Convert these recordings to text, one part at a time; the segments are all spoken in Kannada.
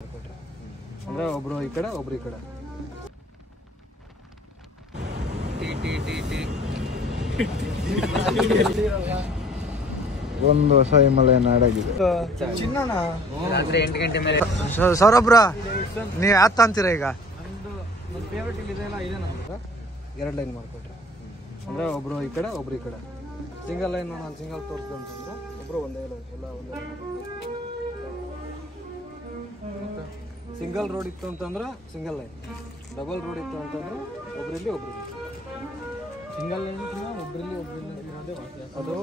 ಅಂದ್ರೆ ಒಬ್ರು ಈ ಕಡೆ ಒಬ್ರು ಈ ಕಡೆ. ಒಂದು ಹೊಸ ಹಿಮಾಲಯ ನಾಡಾಗಿದೆ. ಚಿನ್ನನ ರಾತ್ರಿ 8 ಗಂಟೆ ಮೇಲೆ. ಸೌರಭ್ರ ನೀವು ಯಾತ್ ಅಂತೀರಾ ಈಗ? ನನ್ನ ಫೇವ್ರೇಟ್ ಇಲ್ಲಿ ಇದೆಲ್ಲ ಇದೆ ನಮ್ಗೆ. 2 ಲೈನ್ ಮಾಡ್ಕೊಟ್ರೆ ಅಂದ್ರೆ ಒಬ್ರು ಈ ಕಡೆ ಒಬ್ರು ಈ ಕಡೆ. ಸಿಂಗಲ್ ಲೈನ್ ನಾನು ಸಿಂಗಲ್ ತೋರಿಸ್ದೆ ಅಂತಂದ್ರೆ ಒಬ್ರು ಒಂದೇ ಲೈನ್ ಎಲ್ಲ ಒಂದೇ. ಸಿಂಗಲ್ ರೋಡ್ ಇತ್ತು ಅಂತಂದ್ರೆ ಸಿಂಗಲ್ ಲೈನ್, ಡಬಲ್ ರೋಡ್ ಇತ್ತು ಅಂತಂದ್ರೆ ಒಬ್ರಲ್ಲಿ ಒಬ್ರು. ಸಿಂಗಲ್ ಲೈನ್ ಒಬ್ರಲ್ಲಿ ಒಬ್ರಲ್ಲಿ ಇರೋದೇ ವಾಸಿ. ಅದು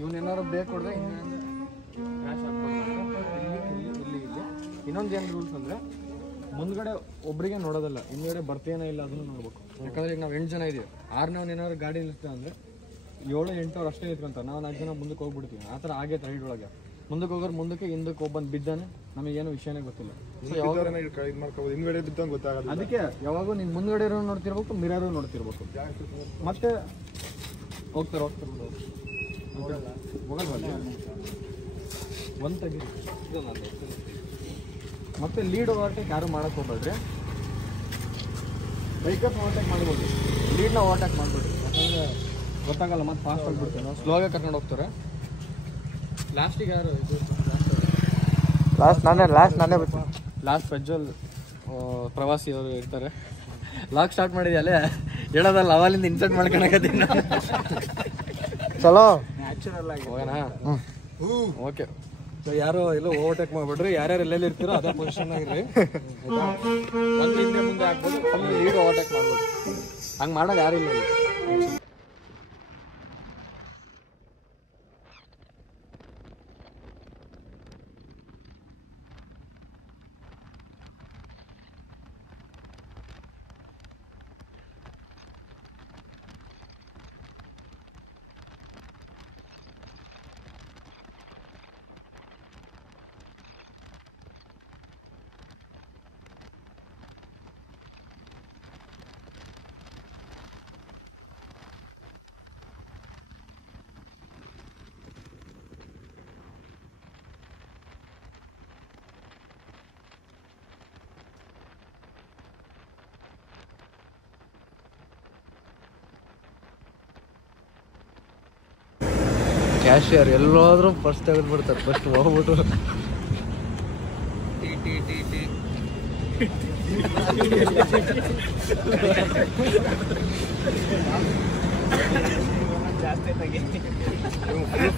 ಇವನೇನಾದ್ರು ಬೇಕು ಹೊಡೆದ್ರೆ ಇನ್ನೊಂದು ಕ್ಯಾಶ್ ಹಾಕ್ಬೋದು. ಇಲ್ಲಿ ಇದೆ ಇನ್ನೊಂದು ಏನು ರೂಲ್ಸ್ ಅಂದರೆ ಮುಂದ್ಗಡೆ ಒಬ್ಬರಿಗೆ ನೋಡೋದಲ್ಲ, ಹಿಂದ್ಗಡೆ ಬರ್ತೀಯೇನೋ ಇಲ್ಲ ಅದನ್ನು ನೋಡ್ಬೇಕು. ಯಾಕಂದ್ರೆ ಈಗ ನಾವು 8 ಜನ ಇದೀವಿ, 6ನೇ ಏನಾದ್ರು ಗಾಡಿ ನಿಲ್ಸ್ತೇವೆ ಅಂದರೆ 7-8 ಅವ್ರು ಅಷ್ಟೇ ನಿಂತ್ಕೊಂತಾರೆ, ನಾವು 4 ಜನ ಮುಂದಕ್ಕೆ ಹೋಗ್ಬಿಡ್ತೀವಿ. ಆ ಥರ ಆಗೈತೆ ರೈಡ್ ಒಳಗೆ. ಮುಂದಕ್ಕೆ ಹೋಗೋರು ಮುಂದಕ್ಕೆ, ಹಿಂದಕ್ಕೆ ಒಬ್ಬಂದು ಬಿದ್ದಾನೆ, ನಮಗೇನು ವಿಷಯನೇ ಗೊತ್ತಿಲ್ಲ. ಅದಕ್ಕೆ ಯಾವಾಗೂ ನೀನು ಮುಂದ್ಗಡೆ ಇರೋ ನೋಡ್ತಿರ್ಬೇಕು, ಮಿರರು ನೋಡ್ತಿರ್ಬೇಕು. ಮತ್ತೆ ಹೋಗ್ತಾರೆ ಒಂದು ತೆಗಿ. ಮತ್ತೆ ಲೀಡ್ ಓವರ್ಟೇಕ್ ಯಾರು ಮಾಡಕ್ಕೆ ಹೋಗ್ಬೇಡ್ರಿ. ಬೈಕರ್ಸ್ ಓವರ್ಟೇಕ್ ಮಾಡ್ಬೋದು, ಲೀಡ್ನ ಓವರ್ಟೇಕ್ ಮಾಡ್ಬೇಡ್ರಿ. ಯಾಕಂದರೆ ಗೊತ್ತಾಗಲ್ಲ, ಮತ್ತೆ ಫಾಸ್ಟ್ ಆಗಿಬಿಡ್ತಾರೆ. ನಾವು ಸ್ಲೋಗೆ ಕರ್ಕೊಂಡು ಹೋಗ್ತಾರೆ. ಲಾಸ್ಟಿಗೆ ಯಾರು ಲಾಸ್ಟ್ ಪ್ರಜ್ವಲ್ ಪ್ರವಾಸಿ ಅವರು ಇರ್ತಾರೆ. ಲಾಕ್ ಸ್ಟಾರ್ಟ್ ಮಾಡಿದ್ಯಲ್ಲೇ ಹೇಳೋದಲ್ಲ, ಅವಲಿಂದ ಇನ್ಸರ್ಟ್ ಮಾಡ್ಕೊಳಕತ್ತೀನಿ. ಚಲೋ ನ್ಯಾಚುರಲ್ ಆಗಿ ಹೋಗೋಣ. ಓಕೆ, ಸೊ ಯಾರು ಎಲ್ಲೋ ಓವರ್ಟೇಕ್ ಮಾಡ್ಬಿಡ್ರಿ. ಯಾರ್ಯಾರು ಎಲ್ಲೆಲ್ಲಿ ಇರ್ತೀರೋ ಅದೇ ಪೊಸಿಷನ್ ಆಗಿರ್ರಿ. ಒಂದು ಹಿಂದೆ ಮುಂದೆ ಆಗ್ಬೋದು, ಆಮೇಲೆ ಲೀಡ್ ಓವರ್ಟೇಕ್ ಮಾಡ್ಬೋದು. ಹಂಗೆ ಮಾಡೋದು ಯಾರಿಲ್ಲ ಇಲ್ಲಿ. ಕ್ಯಾಶಿಯರ್ ಎಲ್ಲೋದ್ರೂ ಫಸ್ಟ್ ತೆಗೆದ್ಬಿಡ್ತಾರೆ. ಫಸ್ಟ್ ಹೋಗ್ಬಿಟ್ಟು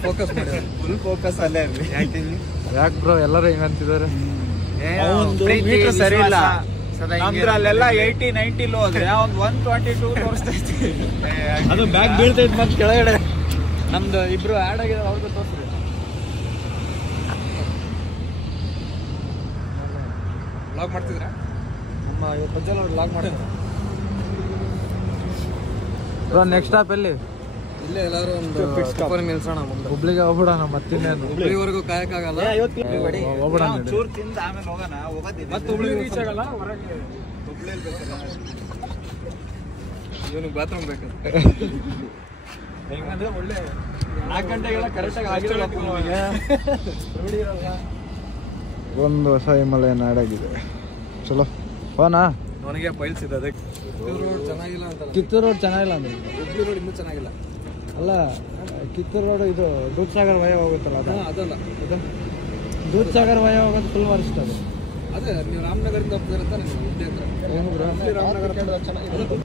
ಫೋಕಸ್ ಮಾಡಿ, ಫುಲ್ ಫೋಕಸ್ ಅಲ್ಲೇ ಇರಲಿ. ಯಾಕೆ ಬ್ರೋ ಎಲ್ಲರೂ ಹಿಂಗಂತಿದ್ದಾರೆ? ಸರಿ ಇಲ್ಲ, ಅಲ್ಲೆಲ್ಲ 80-90 ಲೋ ಹೋದ್ರೆ ಒಂದು 122 ತೋರಿಸ್ತೈತಿ. ಅದು ಬ್ಯಾಗ್ ಬೀಳ್ತೈತೆ ಮತ್ತೆ ಕೆಳಗಡೆ. ನಮ್ದು ಇಬ್ರು ಆ್ಯಡ್ ಆಗಿದ್ದಾರೆ, ಅವ್ರಿಗೂ ತೋರಿಸ್ರಿ. ಲಾಗ್ ಮಾಡ್ತಿದ್ರ? ನಮ್ಮ ಪ್ರಜ್ವಲ್ ಅವ್ರು ಲಾಗ್ ಮಾಡ್ತಾರೆ. ಬ್ರೋ ನೆಕ್ಸ್ಟ್ ಸ್ಟಾಪ್ ಎಲ್ಲಿ? ಇಲ್ಲೇ ಎಲ್ಲರೂ ಒಂದು ನಿಲ್ಸೋಣ. ಮುಂದೆ ಹುಬ್ಳಿಗೆ ಹೋಗ್ಬಿಡೋಣ, ಮತ್ತಿನ್ನೇನು ಹುಬ್ಳಿವರೆಗೂ ಕಾಯಕ್ಕಾಗಲ್ಲ. ಹೋಗ್ಬಿಡೋಣ. ಚೂರು ತಿಂದು ಆಮೇಲೆ ಹೋಗೋಣ. ಮತ್ತೆ ಹುಬ್ಳಿ ರೀಚ್ ಆಗಲ್ಲ, ಹೊರಗೆ ಹುಬ್ಳಿಯಲ್ಲಿ ಬೇಕಲ್ಲ. ಇವನಿಗೆ ಬಾತ್ರೂಮ್ ಬೇಕು. ಹೆಂಗಂದ್ರೆ ಒಳ್ಳೆ 4 ಗಂಟೆಗೆಲ್ಲ ಕರೆಕ್ಟಾಗಿ ಆಗಿರಲ್ಲ. ಒಂದು ಹೊಸ ಹಿಮಾಲಯ ನಾಡಾಗಿದೆ. ಚಲೋ ಹೋನಾ? ಅವನಿಗೆ ಪೈಲ್ಸ್ ಇದೆ. ಅದಕ್ಕೆ ಕಿತ್ತೂರು ರೋಡ್ ಚೆನ್ನಾಗಿಲ್ಲ ಅಂತ. ಕಿತ್ತೂರು ರೋಡ್ ಚೆನ್ನಾಗಿಲ್ಲ ಅಂದ್ರೆ ಹುಬ್ಳಿ ರೋಡ್ ಇನ್ನೂ ಚೆನ್ನಾಗಿಲ್ಲ. ಅಲ್ಲ, ಕಿತ್ತೂರು ರೋಡ್ ಇದು ದೂದ್ಸಾಗರ್ ವಯ ಹೋಗುತ್ತಲ್ಲ, ಅದಲ್ಲ, ದೂದ್ಸಾಗರ್ ವಯ ಹೋಗೋದು ಫುಲ್ ವರಿಷ್ಠ. ಅದು ಅದೇ ನೀವು ರಾಮನಗರದಿಂದ ಹೋಗ್ತಿರಂತ ಹುಬ್ಳಿ ಹತ್ರ. ರಾಮನಗರ ಚೆನ್ನಾಗಿದೆ.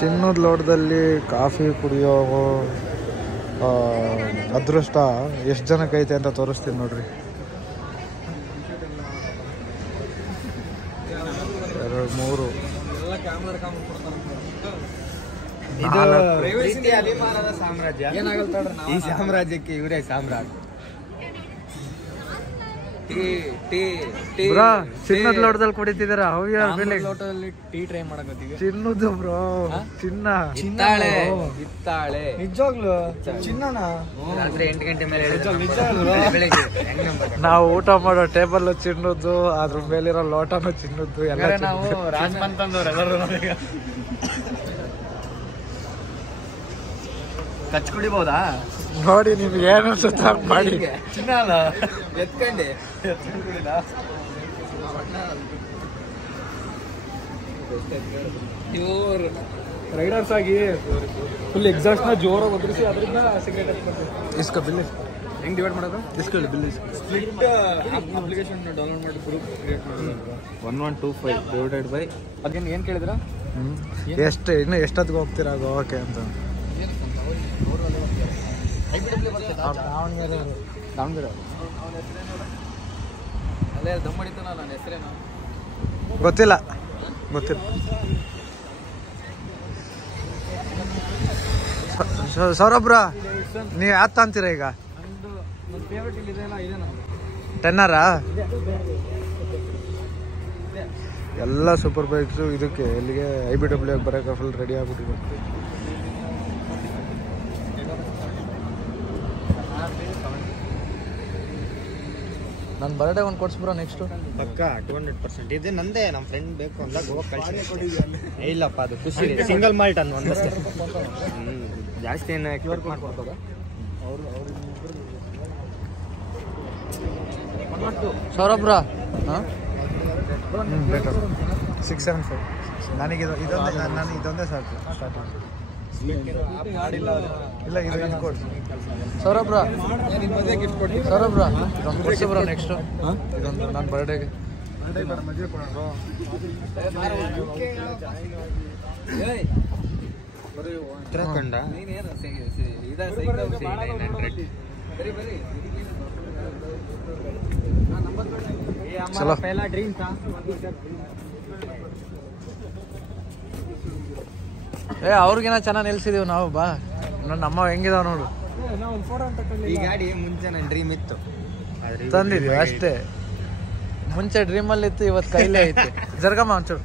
ಚಿನ್ನದ ಲೋಟದಲ್ಲಿ ಕಾಫಿ ಕುಡಿಯೋ ಅದೃಷ್ಟ ಎಷ್ಟು ಜನಕ್ಕೆ ಐತೆ ಅಂತ ತೋರಿಸ್ತೀನಿ ನೋಡ್ರಿ. 2 3 ಸಾಮ್ರಾಜ್ಯ. ಈ ಸಾಮ್ರಾಜ್ಯಕ್ಕೆ ಇವರೇ ಸಾಮ್ರಾಜ್ಯ. ಬ್ರೋ ಚಿನ್ನದ ಲೋಟದಲ್ಲಿ ಕುಡಿತಿದ್ದೀರಾ ಹವ್ಯ ಬೆಲೆ ಲೋಟದಲ್ಲಿ ಟೀ ಟ್ರೈ ಮಾಡಕತ್ತೀವಿ. ಚಿನ್ನದು ಬ್ರೋ ಚಿನ್ನ ಹಿತ್ತಾಳೆ ಹಿತ್ತಾಳೆ ನಿಜವಾಗ್ಲು ಚಿನ್ನನ ರಾತ್ರಿ 8 ಗಂಟೆ ಮೇಲೆ ನಿಜ ಬೆಳಿಗ್ಗೆ ಹೆಂಗ್ ನಂಬಕ್ಕೆ? ನಾವು ಊಟ ಮಾಡೋ ಟೇಬಲ್ ಚಿನ್ನದ್ದು ಅದ್ರ ಮೇಲಿರೋ ಲೋಟನು ಚಿನ್ನದ್ದು ಎಲ್ಲ ಹಂಗಾರೆ ನಾವು ರಾಜ್ಮನ್ ತಂದವ್ರು ಎಲ್ಲರೂ ನಮಗೆ ಕಚ್ ಕುಡಿಬಹುದಾ? ನೋಡಿ ನಿಮ್ಗೆ ಏನು ಅನ್ಸುತ್ತೆ ಹಂಗ್ ಮಾಡಿ. ಚಿನ್ನ ಅಲ್ಲ ಎತ್ಕಂಡೆ ಕುಡಿದ ಪ್ಯೂರ್ ರೈಡರ್ಸ್ ಆಗಿ ಫುಲ್ ಎಕ್ಸಾಸ್ಟ್ ನ ಜೋರಾಗಿ ಒದರಿಸಿ ಅದರಿಂದ ಸಿಗರೇಟ್ ಹಚ್ಕೊಳ್ತೀವಿ. ಇಸ್ಕ ಬಿಲ್ ಹೆಂಗ್ ಡಿವೈಡ್ ಮಾಡೋದು? ಇಸ್ಕೊಳ್ಳಿ ಬಿಲ್ ಸ್ಪ್ಲಿಟ್ ಅಪ್ಲಿಕೇಶನ್ ಡೌನ್ಲೋಡ್ ಮಾಡಿ ಗ್ರೂಪ್ ಕ್ರಿಯೇಟ್ ಮಾಡೋದು. 1125 ಡಿವೈಡೆಡ್ ಬೈ ಅದೇನು ಏನು ಕೇಳಿದ್ರ? ಎಷ್ಟು ಇನ್ನು ಎಷ್ಟೊತ್ತಿಗೆ ಹೋಗ್ತೀರಾ ಗೋವಾಕ್ಕೆ ಅಂತ? ದಾವಣಗೆರೆ ಅಲ್ಲೇ ದಮ್ ಹೊಡಿತಾನ. ನನ್ನ ಹೆಸರೇನು ಗೊತ್ತಿಲ್ಲ ಸೌರಭ್ರ ನೀವು ಯಾವ್ದು ತಾಂತೀರ ಈಗ? ನಂದು ನನ್ನ ಫೇವ್ರೇಟ್ ಇಲ್ಲಿ ಇದೆಯಲ್ಲ ಇದೆ ನಮ್ಮದು. 10 ಎಲ್ಲ ಸೂಪರ್ ಬೈಕ್ಸು ಇದಕ್ಕೆ ಎಲ್ಲಿಗೆ IBW ಬರೋಕೆ ಫುಲ್ ರೆಡಿ ಆಗ್ಬಿಟ್ಟಿದೆ. ನನ್ನ ಬರ್ಡೇ ಒಂದು ಕೊಡ್ಸ್ಬ್ರೋ ನೆಕ್ಸ್ಟು. ಪಕ್ಕ 200% ಇದೆ ನಂದೇ. ನಮ್ಮ ಫ್ರೆಂಡ್ ಬೇಕು ಅಂದಾಗ ಗೋವಾ ಕಳ್ಸಿ. ಇಲ್ಲಪ್ಪ ಅದು ಖುಷಿ ಸಿಂಗಲ್ ಮಾಲ್ಟ್ ಅನ್ನು ಒಂದಷ್ಟೇ. ಜಾಸ್ತಿ ಏನು ಕ್ಯೂರ್ ಮಾಡ್ಕೊಡ್ತದ ಸೌರಭ್ರ ಹಾಂ ಬೇಕಾ 675 ನನಗೆ ಇದೊಂದೇ ಸಾಕು ಸ್ಟಾರ್ಟಿಂಗ್. ಇಲ್ಲ ಇದು ಕೊಡಿ ಸೌರಭ್ರ. ಸೌರಭ್ರ ಇದೊಂದು ಕೊಡ್ಸಬ್ರ ನೆಕ್ಸ್ಟು. ಇದೊಂದು ನನ್ನ ಬರ್ಡೇಗೆ ಉತ್ತರಾಖಂಡ ಚಲೋ. ಅವ್ರಿಗಿನ ಚೆನ್ನಾಗಿ ನಿಲ್ಸಿದೀವಿ ನಾವು. ಬಾ ನಮ್ಮ ಹೆಂಗಿದಾವ ನೋಡು. ಈ ಗಾಡಿ ಮುಂಚೆ ನನ್ನ ಡ್ರೀಮ್ ಇತ್ತು, ತಂದಿದ್ವಿ ಅಷ್ಟೇ. ಮುಂಚೆ ಡ್ರೀಮಲ್ಲಿ ಇತ್ತು, ಇವತ್ತು ಕೈಲೇ ಐತಿ. ಜರ್ಗಮ್ಮ ಒಂಚೂರು